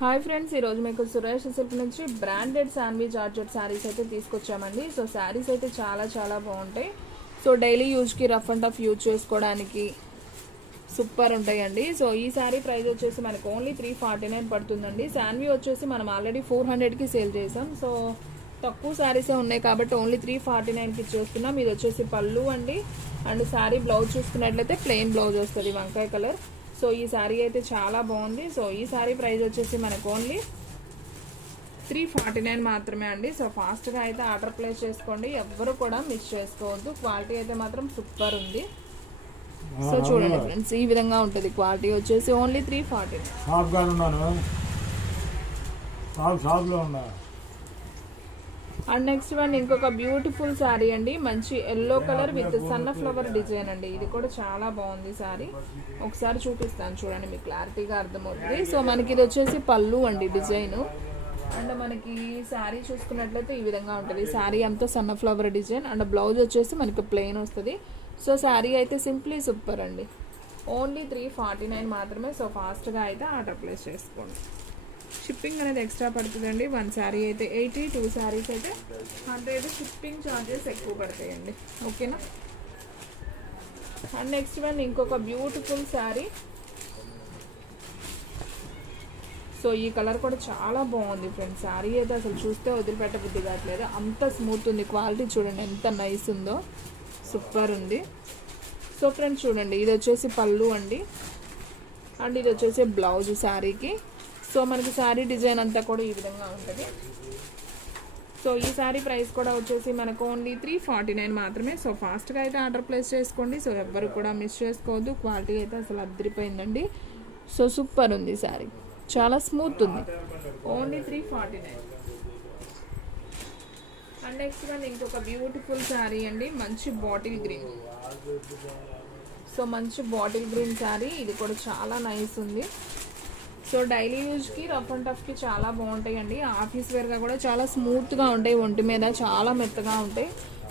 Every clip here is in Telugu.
హాయ్ ఫ్రెండ్స్, ఈరోజు మీకు సురేష్ సిల్క్ నుంచి బ్రాండెడ్ శాండ్విచ్ జార్జెట్ శారీస్ అయితే తీసుకొచ్చామండి. సో శారీస్ అయితే చాలా బాగుంటాయి. సో డైలీ యూజ్కి రఫ్ అండ్ టఫ్ యూజ్ చేసుకోవడానికి సూపర్ ఉంటాయండి. సో ఈ శారీ ప్రైస్ వచ్చేసి మనకు ఓన్లీ 349 పడుతుందండి. శాండ్వి వచ్చేసి మనం ఆల్రెడీ 400కి సేల్ చేసాం. సో తక్కువ శారీసే ఉన్నాయి కాబట్టి ఓన్లీ 349కి ఇచ్చేస్తున్నాం. ఇది వచ్చేసి పళ్ళు అండి. అండ్ శారీ బ్లౌజ్ చూసుకున్నట్లయితే ప్లెయిన్ బ్లౌజ్ వస్తుంది, వంకాయ కలర్. సో ఈ శారీ అయితే చాలా బాగుంది. సో ఈ శారీ ప్రైస్ వచ్చేసి మనకు ఓన్లీ 349 మాత్రమే అండి. సో ఫాస్ట్గా అయితే ఆర్డర్ ప్లేస్ చేసుకోండి, ఎవ్వరు కూడా మిస్ చేసుకోవద్దు. క్వాలిటీ అయితే మాత్రం సూపర్ ఉంది. సో చూడండి ఫ్రెండ్స్, ఈ విధంగా ఉంటుంది క్వాలిటీ వచ్చేసి ఓన్లీ 349. అండ్ నెక్స్ట్ వన్ ఇంకొక బ్యూటిఫుల్ శారీ అండి. మంచి ఎల్లో కలర్ విత్ సన్న ఫ్లవర్ డిజైన్ అండి. ఇది కూడా చాలా బాగుంది శారీ. ఒకసారి చూపిస్తాను చూడండి, మీకు క్లారిటీగా అర్థమవుతుంది. సో మనకి ఇది వచ్చేసి పళ్ళు అండి డిజైన్. అండ్ మనకి శారీ చూసుకున్నట్లయితే ఈ విధంగా ఉంటుంది. శారీ అంతా సన్న ఫ్లవర్ డిజైన్. అండ్ బ్లౌజ్ వచ్చేసి మనకి ప్లెయిన్ వస్తుంది. సో శారీ అయితే సింప్లీ సూపర్ అండి. ఓన్లీ 349 మాత్రమే. సో ఫాస్ట్గా అయితే ఆర్డర్ ప్లేస్ చేసుకోండి. షిప్పింగ్ అనేది ఎక్స్ట్రా పడుతుందండి. 1 శారీ అయితే 80, 2 శారీస్ అయితే 100. షిప్పింగ్ ఛార్జెస్ ఎక్కువ పడతాయండి, ఓకేనా. అండ్ నెక్స్ట్ వన్ ఇంకొక బ్యూటిఫుల్ శారీ. సో ఈ కలర్ కూడా చాలా బాగుంది ఫ్రెండ్స్. శారీ అయితే అసలు చూస్తే వదిలిపెట్టబుద్ధి కావట్లేదు, అంత స్మూత్ ఉంది. క్వాలిటీ చూడండి ఎంత నైస్ ఉందో, సూపర్ ఉంది. సో ఫ్రెండ్స్ చూడండి, ఇది వచ్చేసి పళ్ళు అండి. అండ్ ఇది వచ్చేసి బ్లౌజ్ శారీకి. సో మనకి శారీ డిజైన్ అంతా కూడా ఈ విధంగా ఉంటుంది. సో ఈ శారీ ప్రైస్ కూడా వచ్చేసి మనకు ఓన్లీ 349 మాత్రమే. సో ఫాస్ట్గా అయితే ఆర్డర్ ప్లేస్ చేసుకోండి. సో ఎవ్వరు కూడా మిస్ చేసుకోవద్దు. క్వాలిటీ అయితే అసలు అద్దరిపోయిందండి. సో సూపర్ ఉంది శారీ, చాలా స్మూత్ ఉంది. ఓన్లీ 349. అండ్ నెక్స్ట్ వన్ ఇంకొక బ్యూటిఫుల్ శారీ అండి. మంచి బాటిల్ గ్రీన్. సో మంచి బాటిల్ గ్రీన్ శారీ. ఇది కూడా చాలా నైస్ ఉంది. సో డైలీ యూజ్కి రఫ్ అండ్ టఫ్కి చాలా బాగుంటాయండి. ఆఫీస్ వేర్గా కూడా చాలా స్మూత్గా ఉంటాయి, ఒంటి మీద చాలా మెత్తగా ఉంటాయి.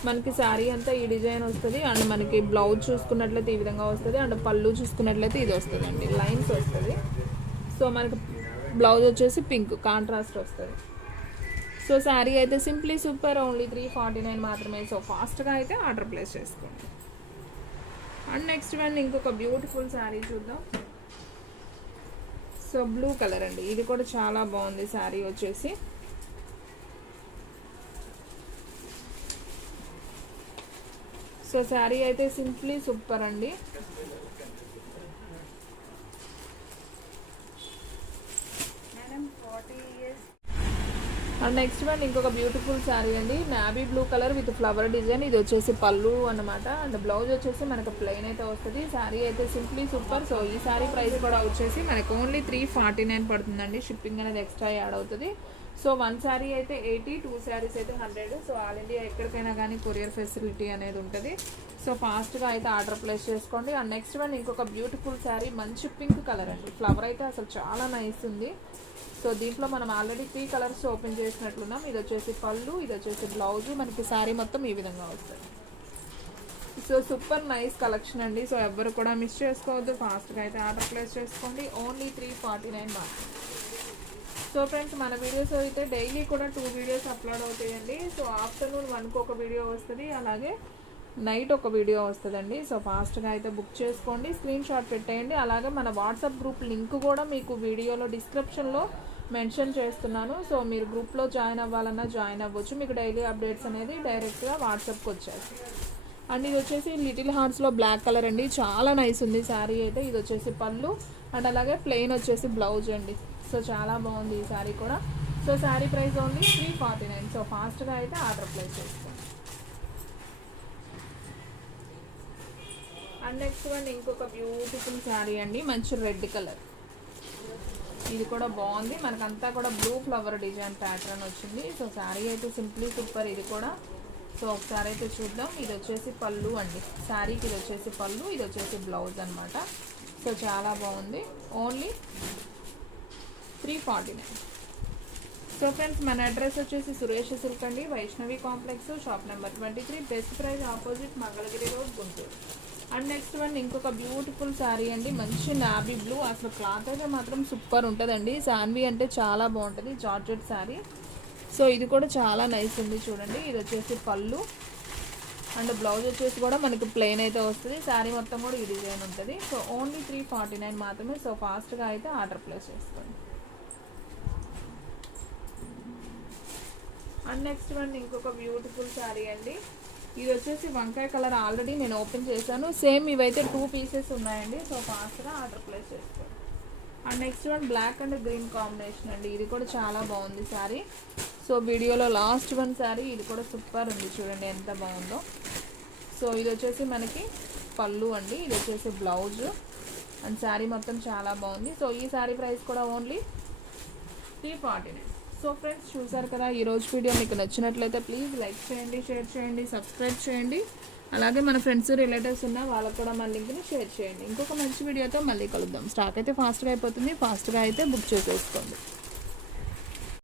మనకి శారీ అంతా ఈ డిజైన్ వస్తుంది. అండ్ మనకి బ్లౌజ్ చూసుకున్నట్లయితే ఈ విధంగా వస్తుంది. అండ్ పళ్ళు చూసుకున్నట్లయితే ఇది వస్తుంది అండి, లైన్స్ వస్తుంది. సో మనకి బ్లౌజ్ వచ్చేసి పింక్ కాంట్రాస్ట్ వస్తుంది. సో శారీ అయితే సింప్లీ సూపర్, ఓన్లీ 349 మాత్రమే. సో ఫాస్ట్గా అయితే ఆర్డర్ ప్లేస్ చేసుకోండి. అండ్ నెక్స్ట్ వన్ ఇంకొక బ్యూటిఫుల్ శారీ చూద్దాం. సో బ్లూ కలర్ అండి. ఇది కూడా చాలా బాగుంది శారీ వచ్చేసి. సో శారీ అయితే సింప్లీ సూపర్ అండి. అండ్ నెక్స్ట్ వన్ ఇంకొక బ్యూటిఫుల్ శారీ అండి. Navy blue colour with flower design. ఇది వచ్చేసి పళ్ళు అన్నమాట. అండ్ బ్లౌజ్ వచ్చేసి మనకు ప్లెయిన్ అయితే వస్తుంది. శారీ అయితే సింప్లీ సూపర్. సో ఈ శారీ ప్రైస్ కూడా వచ్చేసి మనకు ఓన్లీ 349 పడుతుందండి. షిప్పింగ్ అనేది ఎక్స్ట్రా యాడ్ అవుతుంది. సో 1 శారీ అయితే 80, 2 శారీస్ అయితే 100. సో ఆల్ ఇండియా ఎక్కడికైనా కానీ కొరియర్ ఫెసిలిటీ అనేది ఉంటుంది. సో ఫాస్ట్గా అయితే ఆర్డర్ ప్లేస్ చేసుకోండి. అండ్ నెక్స్ట్ వన్ ఇంకొక బ్యూటిఫుల్ శారీ. మంచి పింక్ కలర్ అండి. ఫ్లవర్ అయితే అసలు చాలా నైస్ ఉంది. సో దీంట్లో మనం ఆల్రెడీ 3 కలర్స్ ఓపెన్ చేసినట్లున్నాం. ఇది వచ్చేసి పళ్ళు, ఇది వచ్చేసి బ్లౌజు. మనకి శారీ మొత్తం ఈ విధంగా వస్తుంది. సో సూపర్ నైస్ కలెక్షన్ అండి. సో ఎవ్వరు కూడా మిస్ చేసుకోవద్దు. ఫాస్ట్గా అయితే ఆర్డర్ ప్లేస్ చేసుకోండి. ఓన్లీ 349 మాత్రం. సో ఫ్రెండ్స్, మన వీడియోస్ అయితే డైలీ కూడా 2 వీడియోస్ అప్లోడ్ అవుతాయండి. సో ఆఫ్టర్నూన్ 1కి ఒక వీడియో వస్తుంది, అలాగే నైట్ ఒక వీడియో వస్తుందండి. సో ఫాస్ట్గా అయితే బుక్ చేసుకోండి, స్క్రీన్ షాట్ పెట్టేయండి. అలాగే మన వాట్సాప్ గ్రూప్ లింక్ కూడా మీకు వీడియోలో డిస్క్రిప్షన్లో మెన్షన్ చేస్తున్నాను. సో మీరు గ్రూప్లో జాయిన్ అవ్వాలన్నా జాయిన్ అవ్వచ్చు. మీకు డైలీ అప్డేట్స్ అనేది డైరెక్ట్గా వాట్సాప్కి వచ్చేస్తాయి. అండ్ ఇది వచ్చేసి లిటిల్ హార్ట్స్లో బ్లాక్ కలర్ అండి. చాలా నైస్ ఉంది శారీ అయితే. ఇది వచ్చేసి పళ్ళు అండ్ అలాగే ప్లెయిన్ వచ్చేసి బ్లౌజ్ అండి. సో చాలా బాగుంది ఈ శారీ కూడా. So sari price only 349. So ఫాస్ట్గా అయితే ఆర్డర్ ప్లేస్ చేసుకోండి. అండ్ నెక్స్ట్ వన్ ఇంకొక బ్యూటిఫుల్ శారీ అండి. మంచి రెడ్ కలర్. ఇది కూడా బాగుంది. మనకంతా కూడా బ్లూ ఫ్లవర్ డిజైన్ ప్యాటర్న్ వచ్చింది. సో శారీ అయితే సింప్లీ సూపర్ ఇది కూడా. సో ఒకసారి అయితే చూద్దాం. ఇది వచ్చేసి పళ్ళు అండి. శారీకి ఇది వచ్చేసి పళ్ళు, ఇది వచ్చేసి బ్లౌజ్ అనమాట. సో చాలా బాగుంది. ఓన్లీ 349. సో ఫ్రెండ్స్, మన అడ్రస్ వచ్చేసి సురేష్ సిల్క్ అండి, Vaishnavi complex, shop number 23, best price opposite Mangalagiri road, Guntur. And next one ఇంకొక బ్యూటిఫుల్ శారీ అండి, మంచి నావీ బ్లూ. అసలు క్లాత్ అయితే మాత్రం సూపర్ ఉంటుందండి. శాన్వి అంటే చాలా బాగుంటుంది, జార్జెట్ శారీ. సో ఇది కూడా చాలా నైస్ ఉంది చూడండి. ఇది వచ్చేసి పళ్ళు అండ్ బ్లౌజ్ వచ్చేసి కూడా మనకి ప్లెయిన్ అయితే వస్తుంది. శారీ మొత్తం కూడా ఈ డిజైన్ ఉంటుంది. సో ఓన్లీ 349 మాత్రమే. సో ఫాస్ట్గా అయితే ఆర్డర్ ప్లేస్ చేసుకోండి. అండ్ నెక్స్ట్ వన్ ఇంకొక బ్యూటిఫుల్ శారీ అండి. ఇది వచ్చేసి వంకాయ కలర్, ఆల్రెడీ నేను ఓపెన్ చేశాను. సేమ్ ఇవైతే 2 పీసెస్ ఉన్నాయండి. సో ఫాస్ట్గా ఆర్డర్ ప్లేస్ చేసుకోండి. And next one black and green combination అండి. ఇది కూడా చాలా బాగుంది శారీ. సో వీడియోలో లాస్ట్ వన్ శారీ, ఇది కూడా సూపర్ ఉంది చూడండి ఎంత బాగుందో. సో ఇది వచ్చేసి మనకి పళ్ళు అండి, ఇది వచ్చేసి బ్లౌజ్ అండ్ శారీ మొత్తం చాలా బాగుంది. సో ఈ శారీ ప్రైస్ కూడా ఓన్లీ 349. సో ఫ్రెండ్స్ చూసారు కదా, ఈరోజు వీడియో మీకు నచ్చినట్లయితే ప్లీజ్ లైక్ చేయండి, షేర్ చేయండి, సబ్స్క్రైబ్ చేయండి. అలాగే మన ఫ్రెండ్స్ రిలేటివ్స్ ఉన్న వాళ్ళకు కూడా మన లింక్ని షేర్ చేయండి. ఇంకొక మంచి వీడియోతో మళ్ళీ కలుద్దాం. స్టాక్ అయితే ఫాస్ట్గా అయిపోతుంది, ఫాస్ట్గా అయితే బుక్ చేసేసుకోండి.